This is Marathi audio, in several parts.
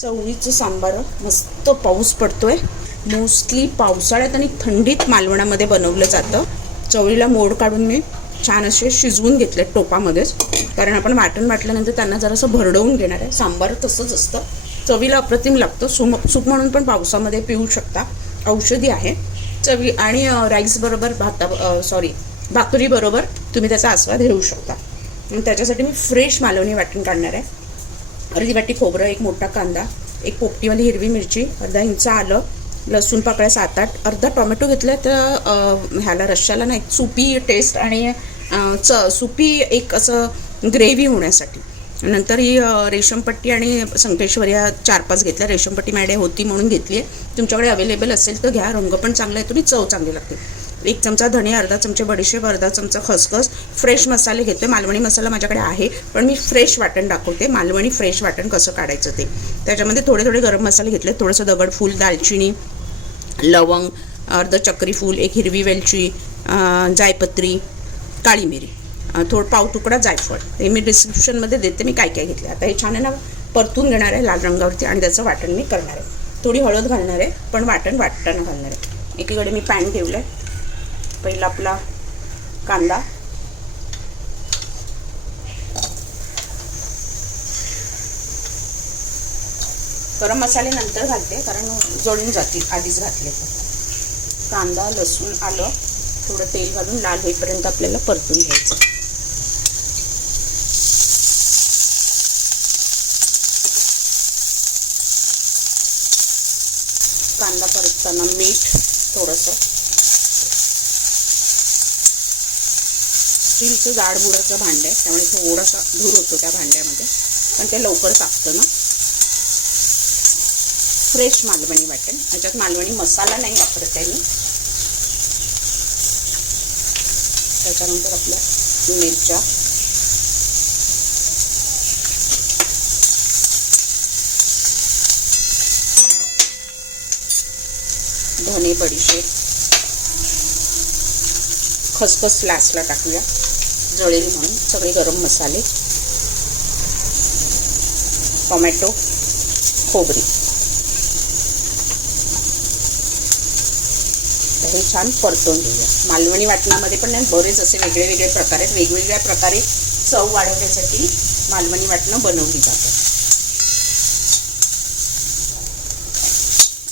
चवळीचं सांबार मस्त पाऊस पडतोय. मोस्टली पावसाळ्यात आणि थंडीत मालवणामध्ये बनवलं जातं. चवळीला मोड काढून मी छान असे शिजवून घेतले टोपामध्येच. कारण आपण वाटण वाटल्यानंतर त्यांना जरासं भरडवून घेणार आहे. सांबार तसंच असतं. चवीला अप्रतिम लागतं. सुम सूप म्हणून पण पावसामध्ये पिऊ शकता. औषधी आहे. चवी आणि राईसबरोबर भाता सॉरी भाकरीबरोबर तुम्ही त्याचा आस्वाद घेऊ शकता. त्याच्यासाठी मी फ्रेश मालवणी वाटण काढणार आहे. अर्धी वाटी खोबरं एक मोठा कांदा एक पोपटीवाली हिरवी मिरची अर्धा इंच आलं लसूण पाकळ्या सात आठ अर्धा टोमॅटो घेतला तर ह्याला रश्श्याला ना एक सुपी टेस्ट आणि च सुपी एक असं ग्रेव्ही होण्यासाठी. नंतर ही रेशमपट्टी आणि संकेश्वर या चार पाच घेतल्या. रेशमपट्टी मॅडे होती म्हणून घेतली आहे तुमच्याकडे अवेलेबल असेल तर घ्या. रंग पण चांगला येतो आणि चव चांगली लागते. एक चमचा धणे अर्धा चमचे बडीशेप अर्धा चमचा खसखस फ्रेश मसाले घेतले मालवणी मसाला माझ्याकडे आहे पण मी फ्रेश वाटण दाखवते. मालवणी फ्रेश वाटण कसं काढायचं ते. त्याच्यामध्ये थोडे थोडे गरम मसाले घेतले थोडंसं दगडफूल दालचिनी लवंग अर्ध चक्रीफूल एक हिरवी वेलची जायपत्री काळी मिरी. थोड पाव तुकडा जायफळ. हे मी डिस्क्रिप्शनमध्ये देते. मी काय काय घेतले. आता हे छान आहे ना परतून घेणार आहे लाल रंगावरती आणि त्याचं वाटण मी करणार आहे. थोडी हळद घालणार आहे पण वाटण वाटताना घालणार आहे. एकीकडे मी पॅन ठेवलं आहे पहिला आपला कांदा. गरम मसाले नंतर घालते कारण जळून जातील आधीच घातले तर. कांदा लसूण आलं थोडं तेल घालून लाल होईपर्यंत आपल्याला परतून घ्यायचं. कांदा परतताना मीठ थोडंसं. स्टीलचं जाड बुडाचं भांडं आहे. त्यामुळे थोडासा धूर होतो त्या भांड्यामध्ये. पण ते लवकर तापतं ना. फ्रेश मालवणी वाटेल. ह्याच्यात मालवणी मसाला नाही वापरत आहे मी. त्याच्यानंतर आपल्या मिरच्या. धने बडीशेप. खसखस लास्टला टाकूया. जळेल म्हणून सगळे गरम मसाले टोमॅटो खोबरी. हे छान परतून घेऊया. मालवणी वाटणामध्ये पण नाही बरेच असे वेगळे वेगळे प्रकार आहेत. वेगवेगळ्या प्रकारे चव वाढवण्यासाठी मालवणी वाटणं बनवली जातात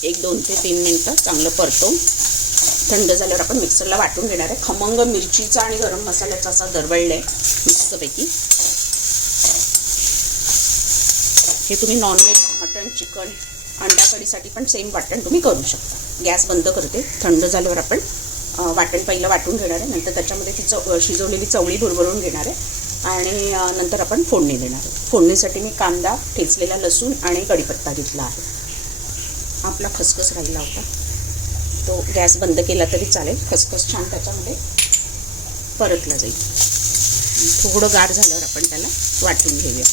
एक दोन ते तीन मिनटं चांगलं परतवून थंड झाल्यावर आपण मिक्सरला वाटून घेणार आहे. खमंग मिरचीचा आणि गरम मसाल्याचा असा दरवळला आहे मस्तपैकी. हे तुम्ही नॉनव्हेज मटण चिकन अंडा कढीसाठी पण सेम वाटण तुम्ही करू शकता. गॅस बंद करते. थंड झाल्यावर आपण वाटण पहिलं वाटून घेणार आहे. नंतर त्याच्यामध्ये ती चव शिजवलेली चवळी भरभरून घेणार आहे. आणि नंतर आपण फोडणी देणार आहे. फोडणीसाठी मी कांदा ठेचलेला लसूण आणि कढीपत्ता घेतला आहे. आपला खसखस राहिला होता. तो गॅस बंद केला तरी चालेल. खसखस छान त्याच्यामध्ये परतला जाईल. थोडं गार झाल्यावर आपण त्याला वाटून घेऊया.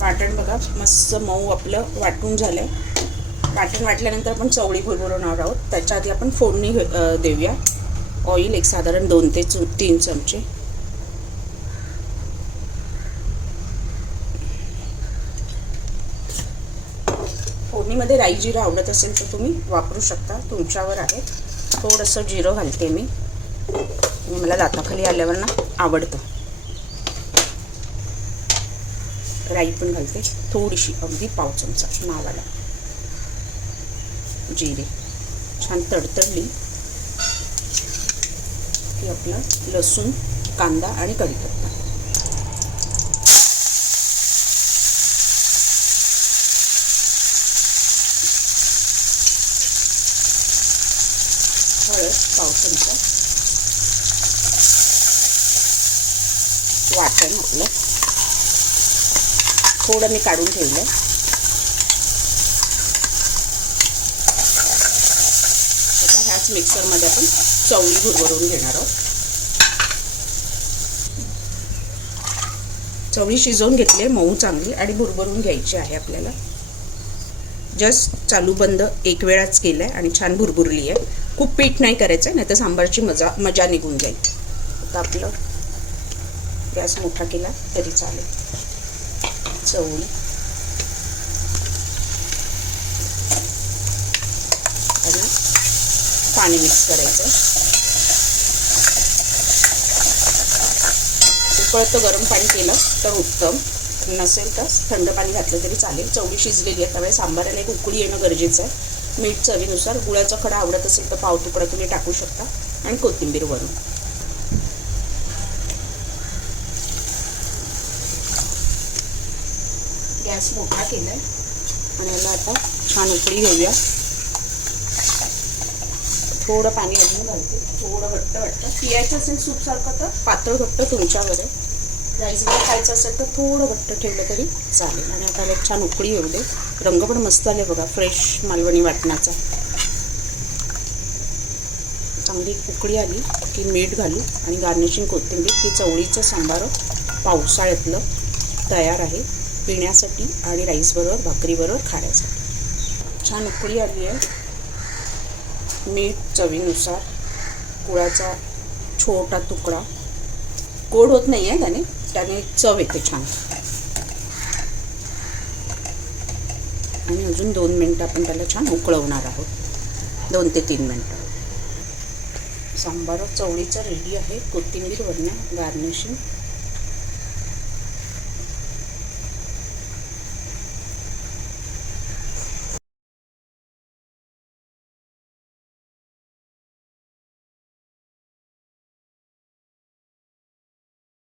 वाटण बघा मस्त मऊ आपलं वाटून झालंय. वाटण वाटल्यानंतर आपण चवळी भरभरवणार आहोत. त्याच्या आधी आपण फोडणी देऊया. ऑइल एक साधारण दोन ते तीन चमचे. फोडणीमध्ये राई जिरं आवडत असेल तर तुम्ही वापरू शकता. तुमच्यावर आहे. थोडंसं जिरं घालते मी. आणि मला दाताखाली आल्यावर ना आवडतं. राई पण घालते. थोडीशी अगदी पाव चमचा नावाला जिरे. छान तडतडली. की आपलं लसूण कांदा आणि कढीपत्ता. हळद पाव चमचा वाटण आपलं थोडं मी काढून ठेवलं आता ह्याच मिक्सरमध्ये आपण चवळी भुरभरून घेणार आहोत. चवळी शिजवून घेतली मऊ चांगली आणि भुरभरून घ्यायची आहे आपल्याला. जस्ट चालू बंद एक वेळाच केलं आहे आणि छान भुरभुरली आहे खूप पीठ नाही करायचं आहे नाही तर सांबारची मजा मजा निघून जाईल. आता आपलं गॅस मोठा केला तरी चालेल. चवळी. आणि पाणी मिक्स करायचं. उकळतं गरम पाणी केलं तर उत्तम. नसेल तर थंड पाणी घातलं तरी चालेल. चवळी शिजलेली आहे त्यामुळे सांबाराला एक उकळी येणं गरजेचं आहे. मीठ चवीनुसार गुळाचा खडा आवडत असेल तर पाव तुकडा तुम्ही टाकू शकता. आणि कोथिंबीर वरून. गॅस मोठा केलाय. आणि याला आता छान उकळी घेऊया. थोडं पाणी अजून घालते. थोडं घट्ट वाटतं पियायचं असेल सूपसारखं तर पातळ घट्ट तुमच्यावर आहे. राईसवर खायचं असेल तर थोडं घट्ट ठेवलं तरी चालेल. आणि आता एक छान उकळी येऊ दे रंग पण मस्त आले बघा फ्रेश मालवणी वाटणाचा चांगली उकळी आली की मीठ घालू आणि गार्निशिंग कोथिंबीर की चवळीचं सांबार पावसाळ्यातलं तयार आहे पिण्यासाठी आणि राईसबरोबर भाकरीबरोबर खाण्यासाठी. छान उकळी आली आहे. मीठ चवीनुसार गुळाचा छोटा तुकडा. गोड होत नाही आहे त्याने. त्याने चव येते छान. आणि अजून दोन मिनटं आपण त्याला छान उकळवणार आहोत. दोन ते तीन मिनटं. सांबार चवळीचं रेडी आहे. कोथिंबीर वरनं गार्निशिंग